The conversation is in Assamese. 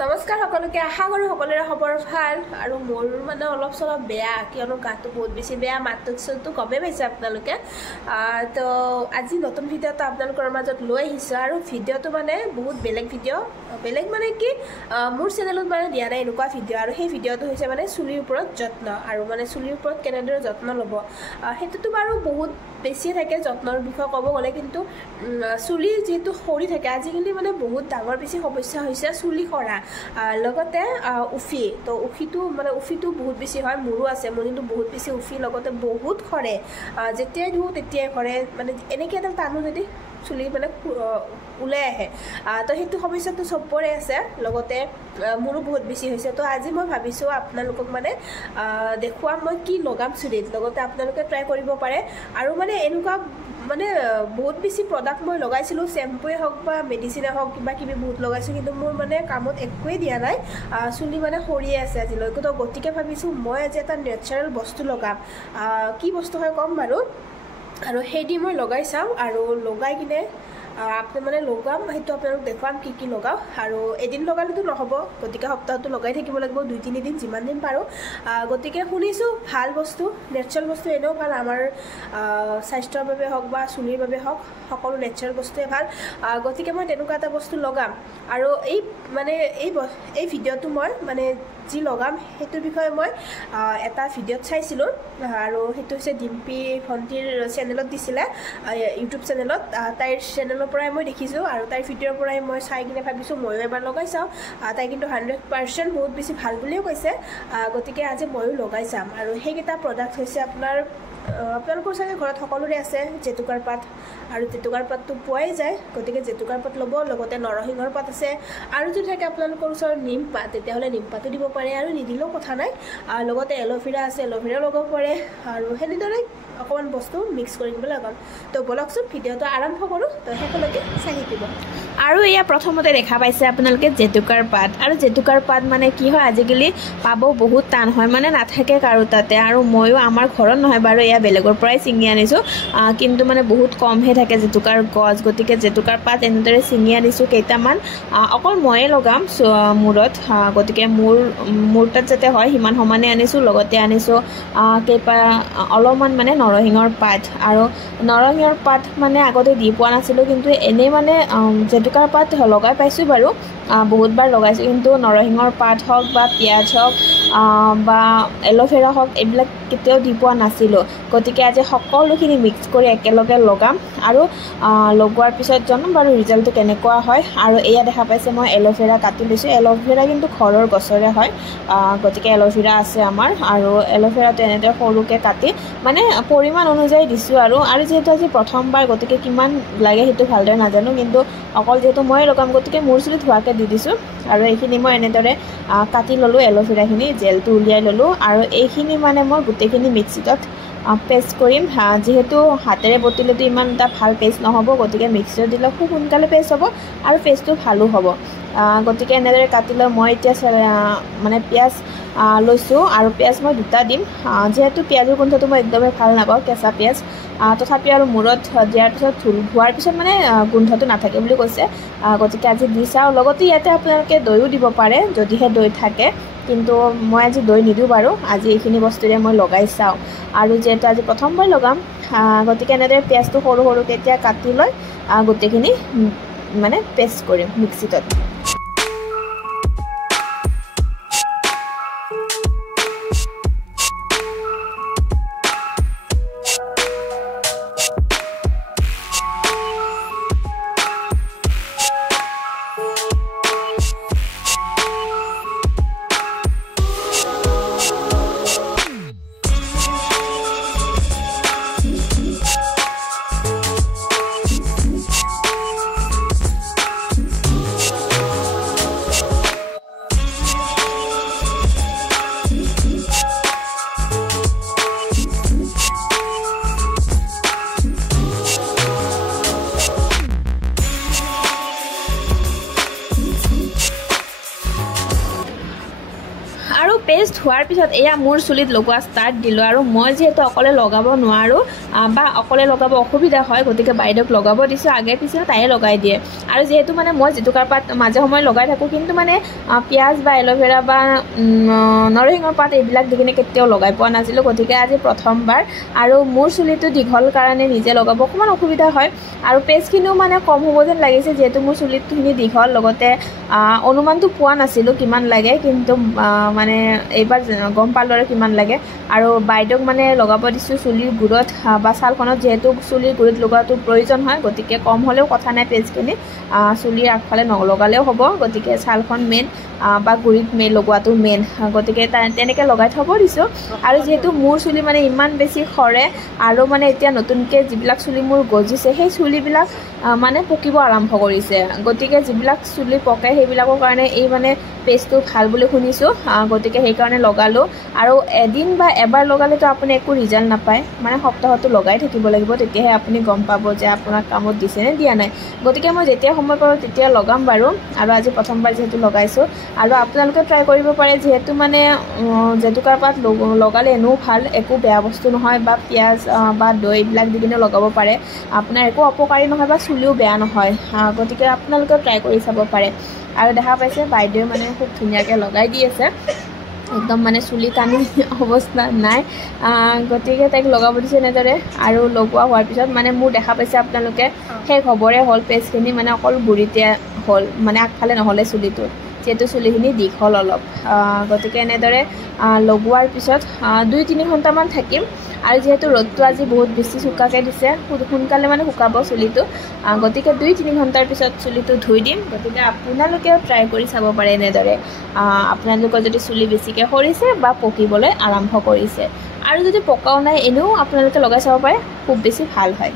নমস্কাৰ সকলোকে আশা কৰোঁ সকলোৰে খবৰ ভাল আৰু মোৰ মানে অলপ চলপ বেয়া কিয়নো গাটো বহুত বেছি বেয়া মাতটো গমেই পাইছে আপোনালোকে তো আজি নতুন ভিডিঅ' এটা আপোনালোকৰ মাজত লৈ আহিছোঁ আৰু ভিডিঅ'টো মানে বহুত বেলেগ মানে কি মোৰ চেনেলত মানে দিয়া নাই এনেকুৱা ভিডিঅ' আৰু সেই ভিডিঅ'টো হৈছে মানে চুলিৰ ওপৰত যত্ন আৰু মানে চুলিৰ ওপৰত কেনেদৰে যত্ন ল'ব সেইটোতো বাৰু বহুত বেছিয়ে থাকে যত্নৰ বিষয়ে ক'ব গ'লে কিন্তু চুলি যেহেতু সৰি থাকে আজিকালি মানে বহুত ডাঙৰ বেছি সমস্যা হৈছে চুলি সৰা লগতে উফি তো উফিটো বহুত বেছি হয় মোৰো আছে মোৰ কিন্তু বহুত বেছি উফি লগতে বহুত সৰে যেতিয়াই ধুওঁ তেতিয়াই সৰে মানে এনেকৈ এটা টানো যদি চুলি মানে ওলাই আহে তো সেইটো সমস্যাটো চবৰে আছে লগতে মোৰো বহুত বেছি হৈছে তো আজি মই ভাবিছোঁ আপোনালোকক মানে দেখুৱাম মই কি লগাম চুলিত লগতে আপোনালোকে ট্ৰাই কৰিব পাৰে আৰু মানে এনেকুৱা মানে বহুত বেছি প্ৰডাক্ট মই লগাইছিলোঁ চেম্পুৱে হওক বা মেডিচিনে হওক কিবা কিবি বহুত লগাইছোঁ কিন্তু মোৰ মানে কামত একোৱেই দিয়া নাই চুলি মানে সৰিয়ে আছে আজিলৈকে তো গতিকে ভাবিছোঁ মই আজি এটা নেচাৰেল বস্তু লগাম কি বস্তু হয় ক'ম বাৰু আৰু সেইদি মই লগাই চাওঁ আৰু লগাই কিনে আপুনি মানে লগাম সেইটো আপোনালোক দেখুৱাম কি লগাওঁ আৰু এদিন লগালেতো নহ'ব গতিকে সপ্তাহটো লগাই থাকিব লাগিব 2-3 দিন যিমান দিন পাৰোঁ গতিকে শুনিছোঁ ভাল বস্তু নেচাৰেল বস্তু এনেও ভাল আমাৰ স্বাস্থ্যৰ বাবে হওক বা চুলিৰ বাবে হওক সকলো নেচাৰেল বস্তুৱে ভাল গতিকে মই তেনেকুৱা এটা বস্তু লগাম আৰু এই ভিডিঅ'টো মই মানে যি লগাম সেইটোৰ বিষয়ে মই এটা ভিডিঅ'ত চাইছিলোঁ আৰু সেইটো হৈছে ডিম্পী ভণ্টিৰ চেনেলত দিছিলে ইউটিউব চেনেলত তাইৰ চেনেলৰ পৰাই মই দেখিছোঁ আৰু তাইৰ ভিডিঅ'ৰ পৰাই মই চাই কিনে ভাবিছোঁ ময়ো এবাৰ লগাই চাওঁ তাই কিন্তু 100% বহুত বেছি ভাল বুলিও কৈছে গতিকে আজি ময়ো লগাই চাম আৰু সেইকেইটা প্ৰডাক্ট হৈছে আপোনালোকৰ চাগে ঘৰত সকলোৰে আছে জেতুকাৰ পাত আৰু জেতুকাৰ পাতটো পোৱাই যায় গতিকে জেতুকাৰ পাত ল'ব লগতে নৰসিংহৰ পাত আছে আৰু যদি থাকে আপোনালোকৰ ওচৰত নিম পাত তেতিয়াহ'লে নিম পাতো দিব পাৰে আৰু নিদিলেও কথা নাই লগতে এল'ভেৰা আছে এল'ভেৰাও লগাব পাৰে আৰু সেনেদৰে অকণমান বস্তু মিক্স কৰি দিব লগাম তো বলকচোন ভিডিঅ'টো আৰম্ভ কৰোঁ তো শেষলৈকে চাই থাকিব আৰু এয়া প্ৰথমতে দেখা পাইছে আপোনালোকে জেতুকাৰ পাত আৰু জেতুকাৰ পাত মানে কি হয় আজিকালি পাব বহুত টান হয় মানে নাথাকে কাৰো তাতে আৰু ময়ো আমাৰ ঘৰত নহয় বাৰু এয়া বেলেগৰ পৰাই ছিঙি আনিছোঁ কিন্তু মানে বহুত কমহে থাকে জেতুকাৰ গছ গতিকে জেতুকাৰ পাত এনেদৰে ছিঙি আনিছোঁ কেইটামান অকল ময়ে লগাম মূৰত গতিকে মোৰ তাত যাতে হয় সিমান সমানে আনিছোঁ লগতে আনিছোঁ অলপমান মানে নৰসিংহৰ পাত আৰু নৰসিংহৰ পাত মানে আগতে দি পোৱা নাছিলোঁ কিন্তু এনেই মানে জেতুকাৰ পাত লগাই পাইছোঁ বাৰু বহুতবাৰ লগাইছোঁ কিন্তু নৰসিংহৰ পাত হওক বা পিঁয়াজ হওক বা এল'ভেৰা হওক এইবিলাক কেতিয়াও দি পোৱা নাছিলোঁ গতিকে আজি সকলোখিনি মিক্স কৰি একেলগে লগাম আৰু লগোৱাৰ পিছত জনাম বাৰু ৰিজাল্টটো কেনেকুৱা হয় আৰু এয়া দেখা পাইছে মই এল'ভেৰা কাটি লৈছোঁ এল'ভেৰা কিন্তু ঘৰৰ গছৰে হয় গতিকে এল'ভেৰা আছে আমাৰ আৰু এল'ভেৰাটো এনেদৰে সৰুকৈ কাটি মানে পৰিমাণ অনুযায়ী দিছোঁ আৰু যিহেতু আজি প্ৰথমবাৰ গতিকে কিমান লাগে সেইটো ভালদৰে নাজানো কিন্তু অকল যিহেতু মই লগাম গতিকে মোৰ চুলিত ধোৱাকৈ দি দিছোঁ আৰু এইখিনি মই এনেদৰে কাটি ল'লোঁ এল'ভেৰাখিনি জেলটো উলিয়াই ল'লোঁ আৰু এইখিনি মানে মই গোটেইখিনি মিক্সিত পেষ্ট কৰিম যিহেতু হাতেৰে বটিলেতো ইমান এটা ভাল পেষ্ট নহ'ব গতিকে মিক্সিত দিলে খুব সোনকালে পেষ্ট হ'ব আৰু পেষ্টটো ভালো হ'ব গতিকে এনেদৰে কাটি লৈ মই এতিয়া মানে পিঁয়াজ লৈছোঁ আৰু পিঁয়াজ মই 2টা দিম যিহেতু পিঁয়াজৰ গোন্ধটো মই একদমেই ভাল নাপাওঁ কেঁচা পিঁয়াজ তথাপিও আৰু মূৰত দিয়াৰ পিছত ধোৱাৰ পিছত মানে গোন্ধটো নাথাকে বুলি কৈছে গতিকে আজি দি চাওঁ লগতে ইয়াতে আপোনালোকে দৈও দিব পাৰে যদিহে দৈ থাকে কিন্তু মই আজি দৈ নিদিওঁ বাৰু আজি এইখিনি বস্তুৰে মই লগাই চাওঁ আৰু যিহেতু আজি প্ৰথমবাৰ লগাম গতিকে এনেদৰে পিঁয়াজটো সৰু সৰুকৈ এতিয়া কাটি লৈ গোটেইখিনি মানে পেষ্ট কৰিম মিক্সিত পেষ্ট হোৱাৰ পিছত এয়া মোৰ চুলিত লগোৱা ষ্টাৰ্ট দিলোঁ আৰু মই যিহেতু অকলে লগাব নোৱাৰোঁ বা অকলে লগাব অসুবিধা হয়, গতিকে বাইদেউক লগাব দিছোঁ। আগে পিছে তাইয়ে লগাই দিয়ে। আৰু যিহেতু মানে মই জেতুকাৰ পাত মাজে সময়ে লগাই থাকোঁ, কিন্তু মানে পিঁয়াজ বা এল'ভেৰা বা নৰসিংহৰ পাত এইবিলাক দি কিনে কেতিয়াও লগাই পোৱা নাছিলোঁ, গতিকে আজি প্ৰথমবাৰ। আৰু মোৰ চুলিটো দীঘল কাৰণে নিজে লগাব অকণমান অসুবিধা হয়, আৰু পেষ্টখিনিও মানে কম হ'ব যেন লাগিছে, যিহেতু মোৰ চুলিখিনি দীঘল। লগতে অনুমানটো পোৱা নাছিলোঁ কিমান লাগে, কিন্তু মানে এইবাৰ গম পালোঁ আৰু কিমান লাগে। আৰু বাইদেউক মানে লগাব দিছোঁ চুলিৰ গুৰত বা ছালখনত, যিহেতু চুলিৰ গুৰিত লগোৱাটো প্ৰয়োজন হয়, গতিকে কম হ'লেও কথা নাই পেষ্টখিনি, চুলিৰ আগফালে নলগালেও হ'ব, গতিকে ছালখন মেইন বা গুৰিত লগোৱাটো মেইন, গতিকে তেনেকৈ লগাই থ'ব দিছোঁ। আৰু যিহেতু মোৰ চুলি মানে ইমান বেছি সৰে, আৰু মানে এতিয়া নতুনকৈ যিবিলাক চুলি মোৰ গজিছে সেই চুলিবিলাক মানে পকিব আৰম্ভ কৰিছে, গতিকে যিবিলাক চুলি পকে সেইবিলাকৰ কাৰণে এই মানে পেষ্টটো ভাল বুলি শুনিছোঁ, গতিকে সেইকাৰণে লগালোঁ। আৰু এদিন বা এবাৰ লগালেতো আপুনি একো ৰিজাল্ট নাপায়, মানে সপ্তাহতো লগাই থাকিব লাগিব, তেতিয়াহে আপুনি গম পাব যে আপোনাক কামত দিছে নে দিয়া নাই। গতিকে মই যেতিয়া সময় পাৰোঁ তেতিয়া লগাম বাৰু, আৰু আজি প্ৰথমবাৰ যিহেতু লগাইছোঁ। আৰু আপোনালোকে ট্ৰাই কৰিব পাৰে, যিহেতু মানে জেতুকাৰ পাত লগালে এনেও ভাল, একো বেয়া বস্তু নহয়, বা পিঁয়াজ বা দৈ এইবিলাক দি কিনে লগাব পাৰে, আপোনাৰ একো অপকাৰী নহয় বা চুলিও বেয়া নহয়, গতিকে আপোনালোকেও ট্ৰাই কৰি চাব পাৰে। আৰু দেখা পাইছে বাইদেৱে মানে খুব ধুনীয়াকৈ লগাই দি আছে, একদম মানে চুলি টানি অৱস্থা নাই, গতিকে তাইক লগাব দিছোঁ এনেদৰে। আৰু লগোৱা হোৱাৰ পিছত মানে মোৰ দেখা পাইছে আপোনালোকে শেষ হ'বৰে হ'ল, পেষ্টখিনি মানে অকল গুৰিতে হ'ল, মানে আগফালে নহ'লে চুলিটো, যিহেতু চুলিখিনি দীঘল অলপ, গতিকে এনেদৰে লগোৱাৰ পিছত 2-3 ঘণ্টামান থাকিম। আৰু যিহেতু ৰ'দটো আজি বহুত বেছি চোকাকৈ দিছে, সোনকালে মানে শুকাব চুলিটো, গতিকে 2-3 ঘণ্টাৰ পিছত চুলিটো ধুই দিম। গতিকে আপোনালোকেও ট্ৰাই কৰি চাব পাৰে এনেদৰে, আপোনালোকৰ যদি চুলি বেছিকৈ সৰিছে বা পকিবলৈ আৰম্ভ কৰিছে। আৰু যদি পকাও নাই এনেও আপোনালোকে লগাই চাব পাৰে, খুব বেছি ভাল হয়।